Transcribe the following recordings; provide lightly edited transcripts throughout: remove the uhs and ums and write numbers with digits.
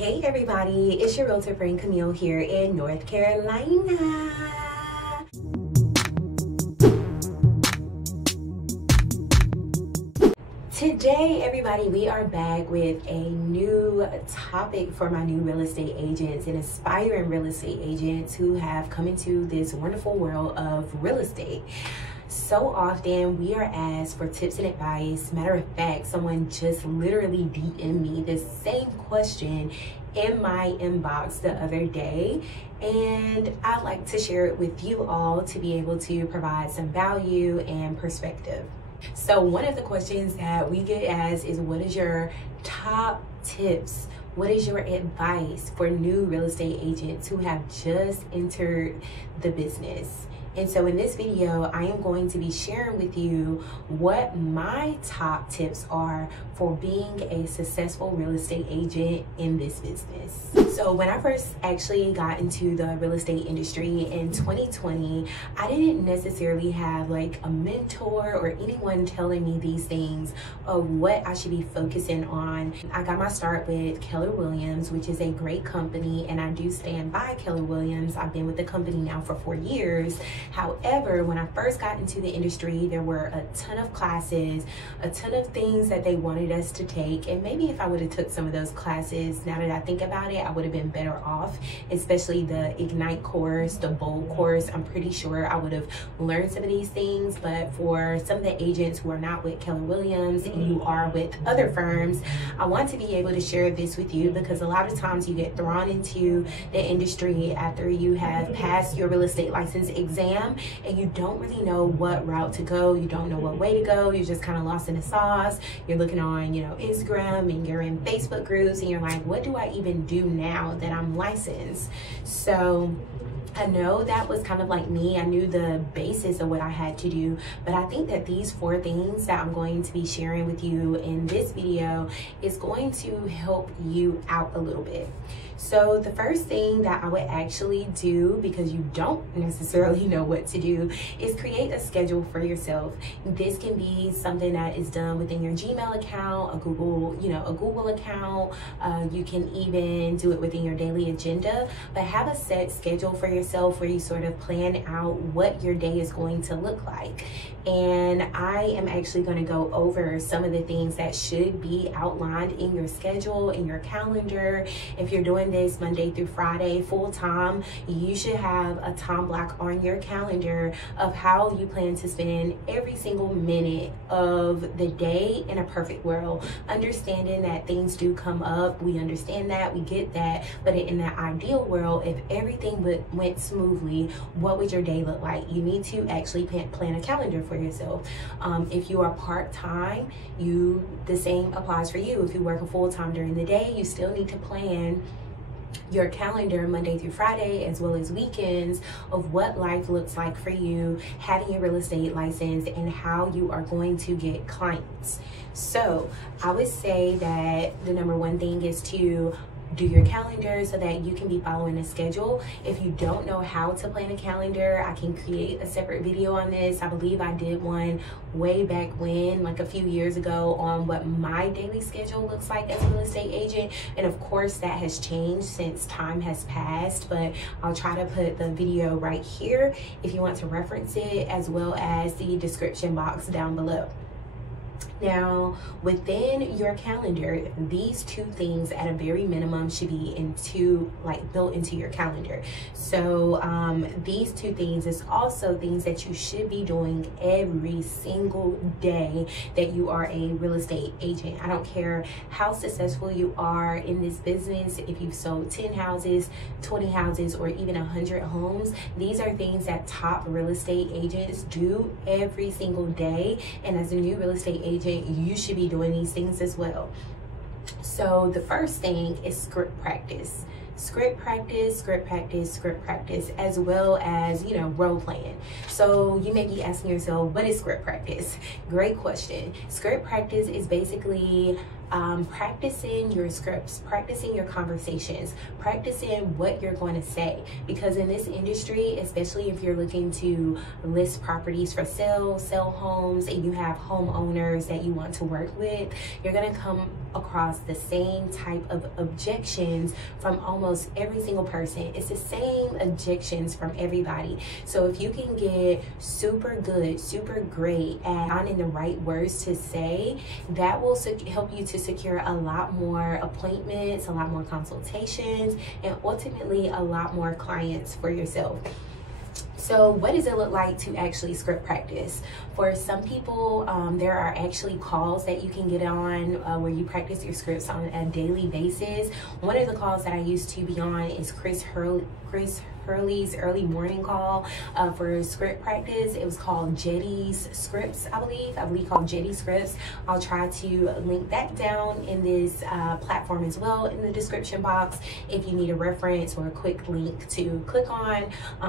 Hey everybody, it's your realtor friend Camille here in North Carolina. Today, everybody, we are back with a new topic for my new real estate agents and aspiring real estate agents who have come into this wonderful world of real estate. So often we are asked for tips and advice. Matter of fact, someone just literally DM'd me this same question in my inbox the other day, and I'd like to share it with you all to be able to provide some value and perspective. So one of the questions that we get asked is, what is your top tips? What is your advice for new real estate agents who have just entered the business? And so in this video, I am going to be sharing with you what my top tips are for being a successful real estate agent in this business. So when I first actually got into the real estate industry in 2020, I didn't necessarily have like a mentor or anyone telling me these things of what I should be focusing on. I got my start with Keller, which is a great company, and I do stand by Keller. I've been with the company now for 4 years. However, when I first got into the industry, there were a ton of classes, a ton of things that they wanted us to take, and maybe if I would have took some of those classes, now that I think about it, I would have been better off, especially the Ignite course, the Bold course. I'm pretty sure I would have learned some of these things. But for some of the agents who are not with Keller and you are with other firms, I want to be able to share this with you, because a lot of times you get thrown into the industry after you have passed your real estate license exam and you don't really know what route to go. You don't know what way to go. You're just kind of lost in the sauce. You're looking on, Instagram, and you're in Facebook groups, and you're like, what do I even do now that I'm licensed? So I know that was kind of like me. I knew the basis of what I had to do, but I think that these 4 things that I'm going to be sharing with you in this video is going to help you out a little bit. So the first thing that I would actually do, because you don't necessarily know what to do, is create a schedule for yourself. This can be something that is done within your Gmail account, a Google account. You can even do it within your daily agenda, but have a set schedule for yourself where you sort of plan out what your day is going to look like. And I am actually going to go over some of the things that should be outlined in your schedule, in your calendar. If you're doing this Monday through Friday full time, you should have a time block on your calendar of how you plan to spend every single minute of the day in a perfect world. Understanding that things do come up, we understand that, we get that, but in that ideal world, if everything went smoothly, what would your day look like? You need to actually plan a calendar for yourself. If you are part-time, the same applies for you. If you work a full-time during the day, you still need to plan your calendar Monday through Friday as well as weekends of what life looks like for you having your real estate license and how you are going to get clients. So I would say that the number 1 thing is to do your calendar so that you can be following a schedule. If you don't know how to plan a calendar, I can create a separate video on this. I believe I did one way back when, like a few years ago, on what my daily schedule looks like as a real estate agent. And of course that has changed since time has passed, but I'll try to put the video right here if you want to reference it, as well as the description box down below. Now, within your calendar, these 2 things at a very minimum should be built into your calendar. So these 2 things is also things that you should be doing every single day that you are a real estate agent. I don't care how successful you are in this business. If you've sold 10 houses, 20 houses, or even 100 homes, these are things that top real estate agents do every single day. And as a new real estate agent, you should be doing these things as well. So the first thing is script practice. Script practice, as well as, role playing. So you may be asking yourself, what is script practice? Great question. Script practice is basically practicing your scripts, practicing your conversations, practicing what you're going to say. Because in this industry, especially if you're looking to list properties for sale, sell homes, and you have homeowners that you want to work with, you're going to come across the same type of objections from almost every single person. It's the same objections from everybody. So if you can get super good, super great at finding the right words to say, that will help you to secure a lot more appointments, a lot more consultations, and ultimately a lot more clients for yourself. So what does it look like to actually script practice? For some people, there are actually calls that you can get on where you practice your scripts on a daily basis. One of the calls that I used to be on is Chris Hurley's early morning call for script practice. It was called Jetty's Scripts, I believe called Jetty Scripts. I'll try to link that down in this platform as well in the description box if you need a reference or a quick link to click on.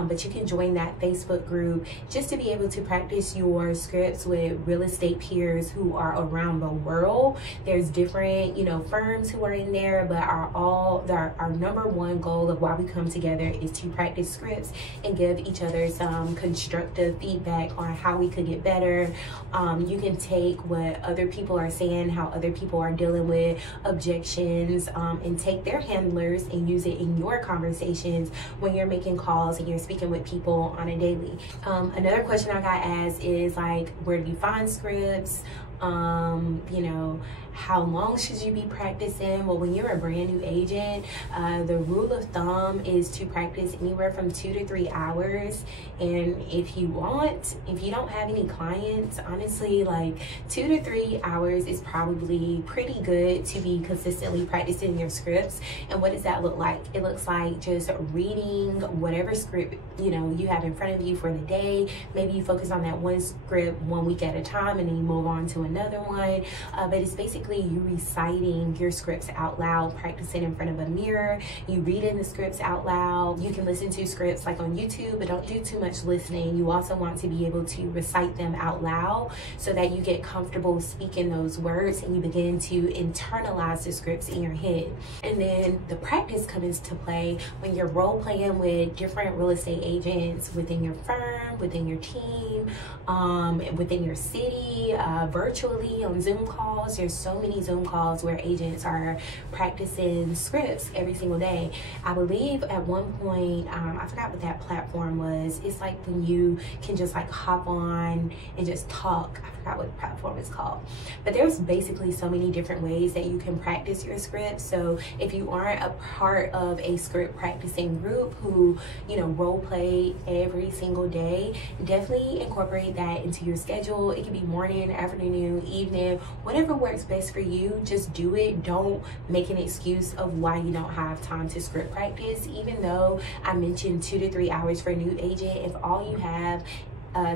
But you can join that Facebook group just to be able to practice your scripts with real estate peers who are around the world. There's different, firms who are in there, but our number one goal of why we come together is to practice scripts and give each other some constructive feedback on how we could get better. You can take what other people are saying, how other people are dealing with objections, and take their handlers and use it in your conversations when you're making calls and you're speaking with people on a daily. Another question I got asked is like, where do you find scripts? How long should you be practicing? Well, when you're a brand new agent, the rule of thumb is to practice anywhere from 2 to 3 hours. And if you don't have any clients, honestly, like 2 to 3 hours is probably pretty good to be consistently practicing your scripts. And what does that look like? It looks like just reading whatever script you have in front of you for the day. Maybe you focus on that one script 1 week at a time and then you move on to another one. But it's basically you reciting your scripts out loud, practicing in front of a mirror. You reading the scripts out loud. You can listen to scripts like on YouTube, but don't do too much listening. You also want to be able to recite them out loud so that you get comfortable speaking those words and you begin to internalize the scripts in your head. And then the practice comes into play when you're role playing with different real estate agents within your firm, within your team, within your city, virtually on Zoom calls. There's so many Zoom calls where agents are practicing scripts every single day. I believe at one point, I forgot what that platform was. It's like when you can just like hop on and just talk. I forgot what the platform is called. But there's basically so many different ways that you can practice your scripts. So if you aren't a part of a script practicing group who, role play every single day, definitely incorporate that into your schedule. It can be morning, afternoon, evening, whatever works best for you. Just do it. Don't make an excuse of why you don't have time to script practice. Even though I mentioned 2 to 3 hours for a new agent, if all you have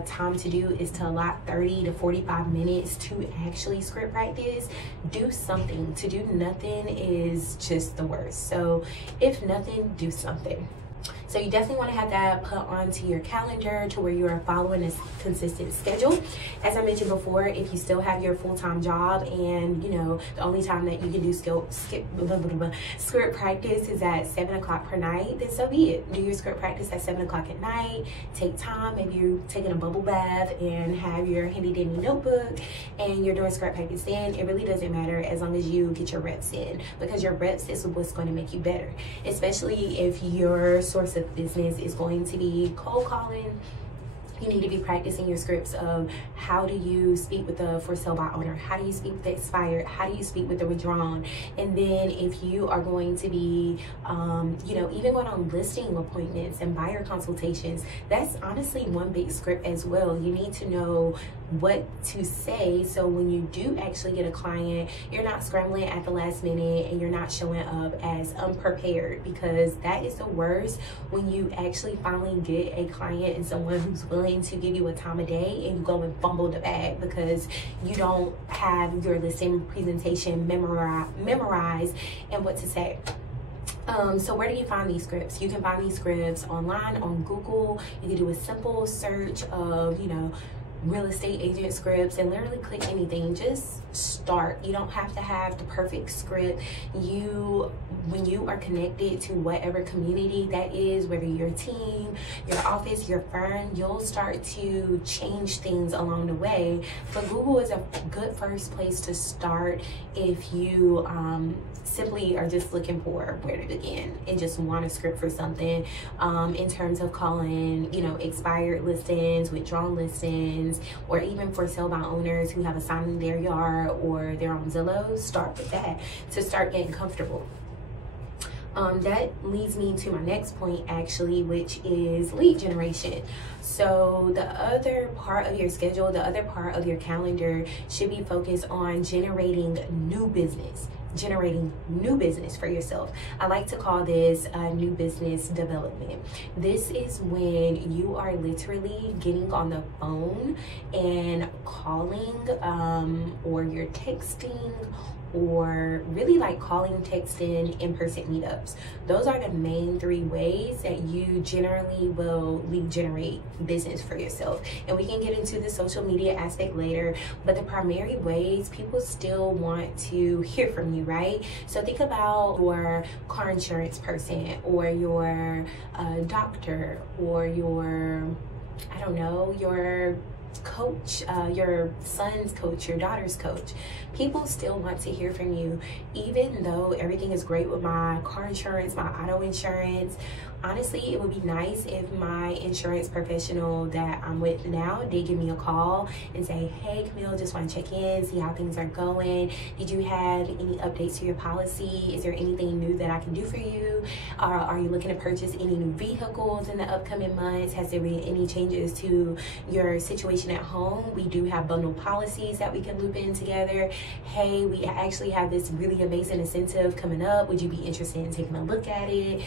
time to do is to allot 30 to 45 minutes to actually script practice, do something. To do nothing is just the worst. So if nothing, do something. So you definitely want to have that put onto your calendar to where you are following a consistent schedule. As I mentioned before, if you still have your full-time job and the only time that you can do script practice is at 7 o'clock per night, then so be it. Do your script practice at 7 o'clock at night. Take time. Maybe you're taking a bubble bath and have your handy dandy notebook and you're doing script practice then. It really doesn't matter as long as you get your reps in, because your reps is what's going to make you better, especially if your source of business is going to be cold calling. You need to be practicing your scripts of how do you speak with the for sale by owner, how do you speak with the expired, how do you speak with the withdrawn. And then if you are going to be even going on listing appointments and buyer consultations, that's honestly one big script as well. You need to know what to say so when you do actually get a client, you're not scrambling at the last minute and you're not showing up as unprepared, because that is the worst when you actually finally get a client and someone who's willing to give you a time of day and you go and fumble the bag because you don't have your listing presentation memorized and what to say. So where do you find these scripts? You can find these scripts online on Google. You can do a simple search of real estate agent scripts and literally click anything. Just start. You don't have to have the perfect script. You when you are connected to whatever community that is, whether your team, your office, your firm, you'll start to change things along the way. But Google is a good first place to start if you simply are just looking for where to begin and just want a script for something, in terms of calling, you know, expired listings, withdrawn listings, or even for sale by owners who have a sign in their yard or they're on Zillow. Start with that to start getting comfortable. That leads me to my next point, actually, which is lead generation. So the other part of your schedule, the other part of your calendar should be focused on generating new business for yourself. I like to call this new business development. This is when you are literally getting on the phone and calling, or you're texting, or really like calling, texting, in-person meetups. Those are the main three ways that you generally will lead generate business for yourself. And we can get into the social media aspect later, but the primary ways, people still want to hear from you, right? So think about your car insurance person, or your doctor, or your, I don't know, your coach, your son's coach, your daughter's coach. People still want to hear from you. Even though everything is great with my car insurance, my auto insurance, honestly, it would be nice if my insurance professional that I'm with now did give me a call and say, hey Camille, just want to check in, see how things are going. Did you have any updates to your policy? Is there anything new that I can do for you? Are you looking to purchase any new vehicles in the upcoming months? Has there been any changes to your situation at home? We do have bundled policies that we can loop in together. Hey, we actually have this really amazing incentive coming up. Would you be interested in taking a look at it?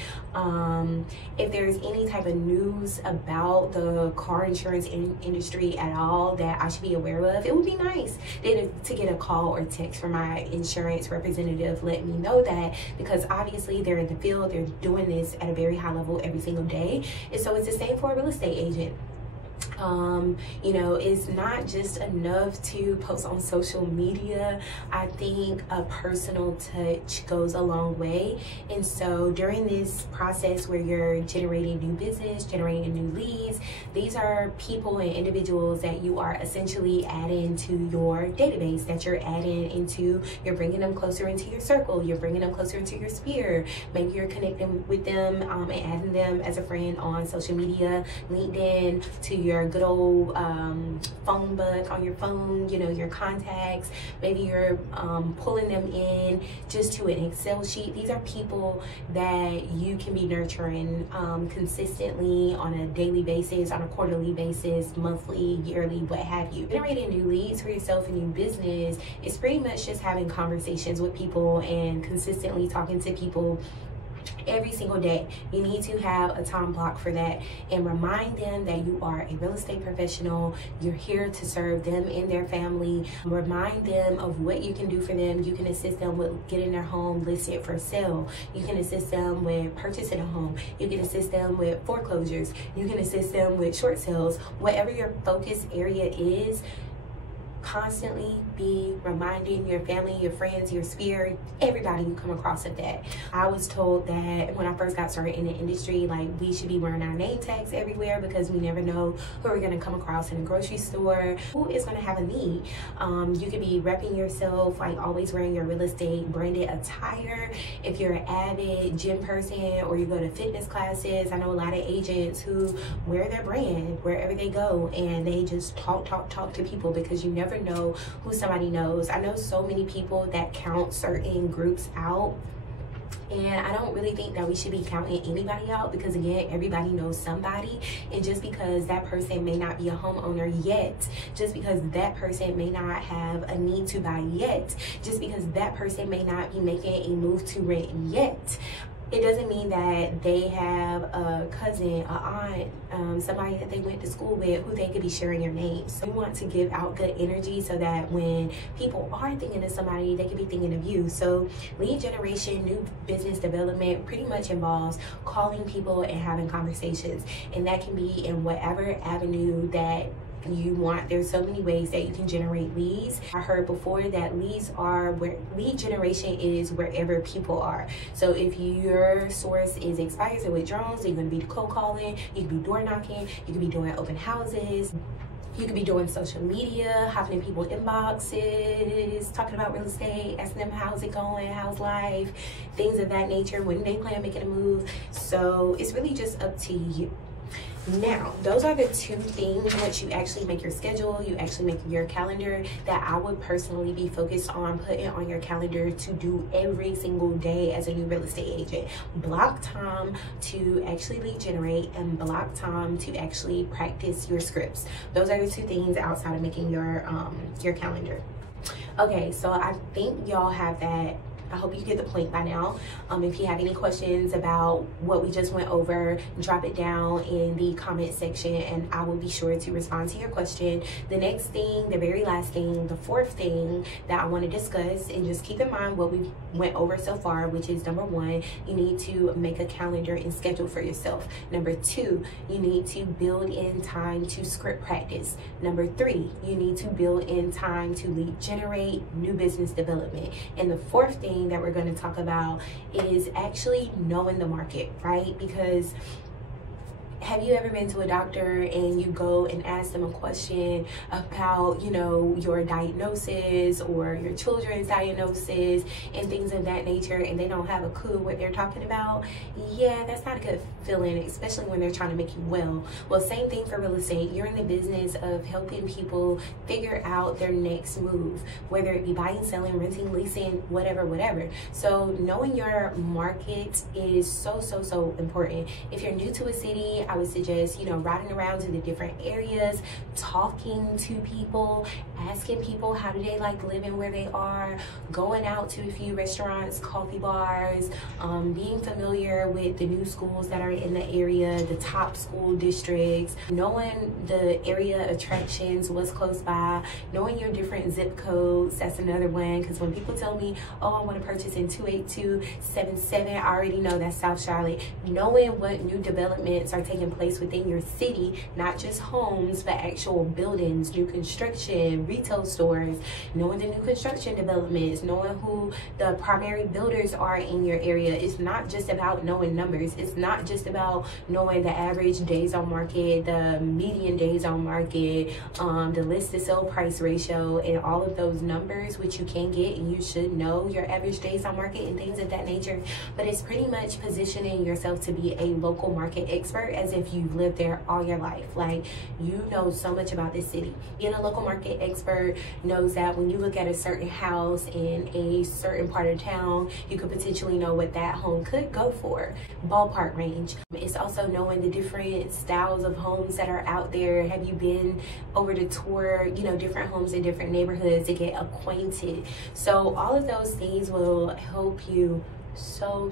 If there's any type of news about the car insurance industry at all that I should be aware of, it would be nice to get a call or text from my insurance representative. Let me know that, because obviously they're in the field, they're doing this at a very high level every single day. And so it's the same for a real estate agent. You know, it's not just enough to post on social media. I think a personal touch goes a long way. And so during this process where you're generating new business, generating new leads, these are people and individuals that you are essentially adding to your database, that you're adding into, you're bringing them closer into your circle, you're bringing them closer into your sphere. Maybe you're connecting with them and adding them as a friend on social media, LinkedIn, to your good old phone book on your phone, you know, your contacts. Maybe you're pulling them in just to an Excel sheet. These are people that you can be nurturing consistently on a daily basis, on a quarterly basis, monthly, yearly, what have you. Generating new leads for yourself and new business is pretty much just having conversations with people and consistently talking to people every single day. You need to have a time block for that and remind them that you are a real estate professional. You're here to serve them and their family. Remind them of what you can do for them. You can assist them with getting their home listed for sale. You can assist them with purchasing a home. You can assist them with foreclosures. You can assist them with short sales. Whatever your focus area is, constantly be reminding your family, your friends, your sphere, everybody you come across of that. I was told that when I first got started in the industry, like, we should be wearing our name tags everywhere because we never know who we're going to come across in a grocery store, who is going to have a need. You could be repping yourself, like always wearing your real estate branded attire. If you're an avid gym person or you go to fitness classes, I know a lot of agents who wear their brand wherever they go and they just talk to people because you never know who somebody knows. I know so many people that count certain groups out, and I don't really think that we should be counting anybody out, because again, everybody knows somebody. And just because that person may not be a homeowner yet, just because that person may not have a need to buy yet, just because that person may not be making a move to rent yet, it doesn't mean that they have a cousin, a aunt, somebody that they went to school with who they could be sharing your name. So you want to give out good energy so that when people are thinking of somebody, they could be thinking of you. So lead generation, new business development pretty much involves calling people and having conversations. And that can be in whatever avenue that you want. There's so many ways that you can generate leads. I heard before that lead generation is wherever people are. So if your source is expires or withdrawals, you're going to be cold calling, you can be door knocking, you can be doing open houses, you could be doing social media, hopping in people's inboxes, talking about real estate, asking them how's it going, how's life, things of that nature, when they plan on making a move. So it's really just up to you. Now, those are the two things, once you actually make your schedule, you actually make your calendar, that I would personally be focused on putting on your calendar to do every single day as a new real estate agent. Block time to actually lead generate and block time to actually practice your scripts. Those are the two things outside of making your calendar. Okay, so I think y'all have that. I hope you get the point by now. If you have any questions about what we just went over, drop it down in the comment section and I will be sure to respond to your question. The next thing, the very last thing, the fourth thing that I want to discuss, and just keep in mind what we went over so far, which is number one, you need to make a calendar and schedule for yourself. Number two, you need to build in time to script practice. Number three, you need to build in time to lead generate, new business development. And the fourth thing that we're going to talk about is actually knowing the market, right? Because have you ever been to a doctor and you go and ask them a question about, you know, your diagnosis or your children's diagnosis and things of that nature, and they don't have a clue what they're talking about? Yeah, that's not a good feeling, especially when they're trying to make you well. Well, same thing for real estate. You're in the business of helping people figure out their next move, whether it be buying, selling, renting, leasing, whatever. So knowing your market is so important. If you're new to a city, I would suggest, you know, riding around to the different areas, talking to people, asking people how do they like living where they are, going out to a few restaurants, coffee bars, being familiar with the new schools that are in the area, the top school districts, knowing the area attractions, what's close by, knowing your different zip codes. That's another one, because when people tell me, oh, I want to purchase in 28277, I already know that's South Charlotte. Knowing what new developments are taking place within your city, not just homes but actual buildings, new construction, retail stores, knowing the new construction developments, knowing who the primary builders are in your area. It's not just about knowing numbers. It's not just about knowing the average days on market, the median days on market, the list to sell price ratio, and all of those numbers, which you can get, and you should know your average days on market and things of that nature. But it's pretty much positioning yourself to be a local market expert, as if you've lived there all your life. Like, you know so much about this city. Being a local market expert knows that when you look at a certain house in a certain part of town, you could potentially know what that home could go for, ballpark range. It's also knowing the different styles of homes that are out there. Have you been over to tour, you know, different homes in different neighborhoods to get acquainted? So all of those things will help you so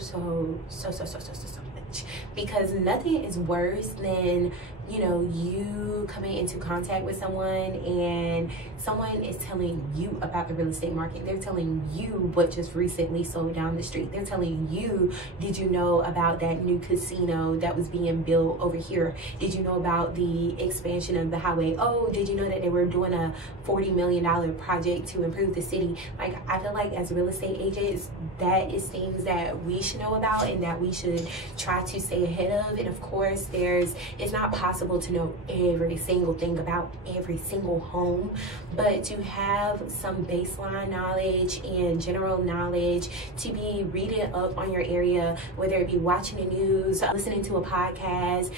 much, because nothing is worse than, you know, you coming into contact with someone and someone is telling you about the real estate market. They're telling you what just recently sold down the street. They're telling you, did you know about that new casino that was being built over here? Did you know about the expansion of the highway? Oh, did you know that they were doing a $40 million project to improve the city? Like, I feel like as real estate agents, that is things that we should know about and that we should try to stay ahead of. And of course, it's not possible to know every single thing about every single home, but to have some baseline knowledge and general knowledge, to be reading up on your area, whether it be watching the news, listening to a podcast,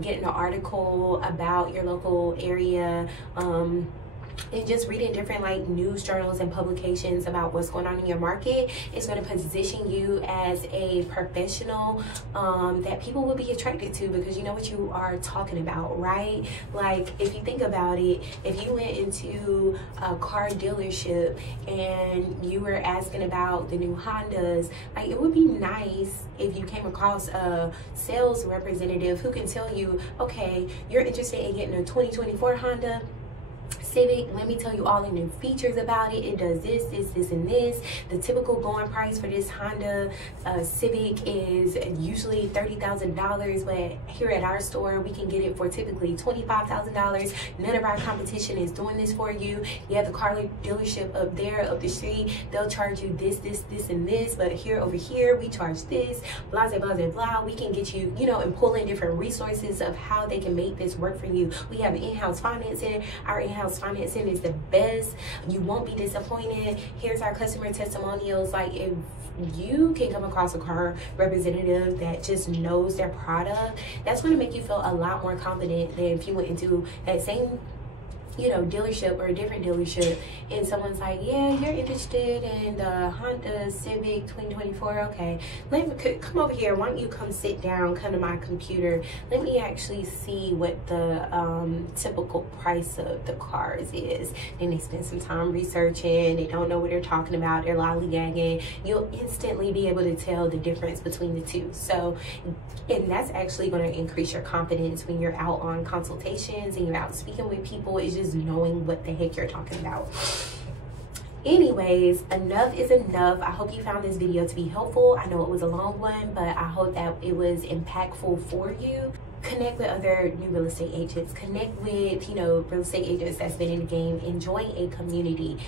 getting an article about your local area, and just reading different like news journals and publications about what's going on in your market is going to position you as a professional that people will be attracted to, because you know what you are talking about, right? Like, if you think about it, if you went into a car dealership and you were asking about the new Hondas, like, it would be nice if you came across a sales representative who can tell you, okay, you're interested in getting a 2024 Honda. Civic, let me tell you all the new features about it. It does this, and this. The typical going price for this Honda Civic is usually $30,000, but here at our store we can get it for typically $25,000. None of our competition is doing this for you. You have the car dealership up there up the street, they'll charge you this, and this, but here over here we charge this, blah blah blah blah. We can get you, you know, and pull in different resources of how they can make this work for you. We have in-house financing. Our in-house financing is the best. You won't be disappointed. Here's our customer testimonials. Like, if you can come across a car representative that just knows their product, that's going to make you feel a lot more confident than if you went into that same, you know, dealership or a different dealership and someone's like, yeah, you're interested in the Honda Civic 2024. Okay, let me come over here. Why don't you come sit down, come to my computer, let me actually see what the typical price of the cars is. Then they spend some time researching, they don't know what they're talking about, they're lollygagging. You'll instantly be able to tell the difference between the two. So, and that's actually going to increase your confidence when you're out on consultations and you're out speaking with people. It's just knowing what the heck you're talking about. Anyways, enough is enough. I hope you found this video to be helpful. I know it was a long one, but I hope that it was impactful for you. Connect with other new real estate agents. Connect with, you know, real estate agents that's been in the game. Enjoy a community.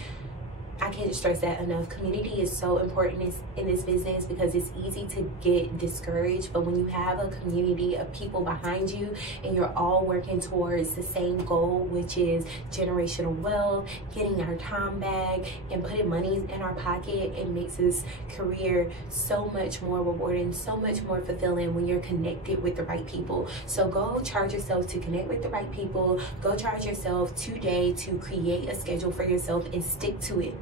I can't stress that enough. Community is so important in this business because it's easy to get discouraged, but when you have a community of people behind you and you're all working towards the same goal, which is generational wealth, getting our time back and putting money in our pocket, it makes this career so much more rewarding, so much more fulfilling when you're connected with the right people. So go charge yourself to connect with the right people. Go charge yourself today to create a schedule for yourself and stick to it.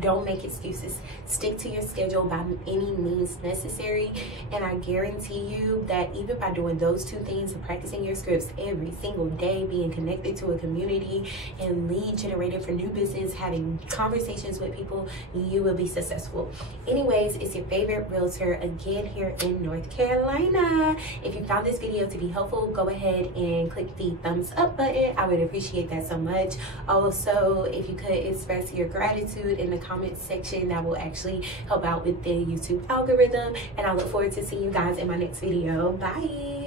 Don't make excuses. Stick to your schedule by any means necessary, and I guarantee you that even by doing those two things, practicing your scripts every single day, being connected to a community and lead generating for new business, having conversations with people, you will be successful. Anyways, it's your favorite realtor again here in North Carolina. If you found this video to be helpful, go ahead and click the thumbs up button. I would appreciate that so much. Also, if you could express your gratitude in the comment section, that will actually help out with the YouTube algorithm, and I look forward to seeing you guys in my next video. Bye.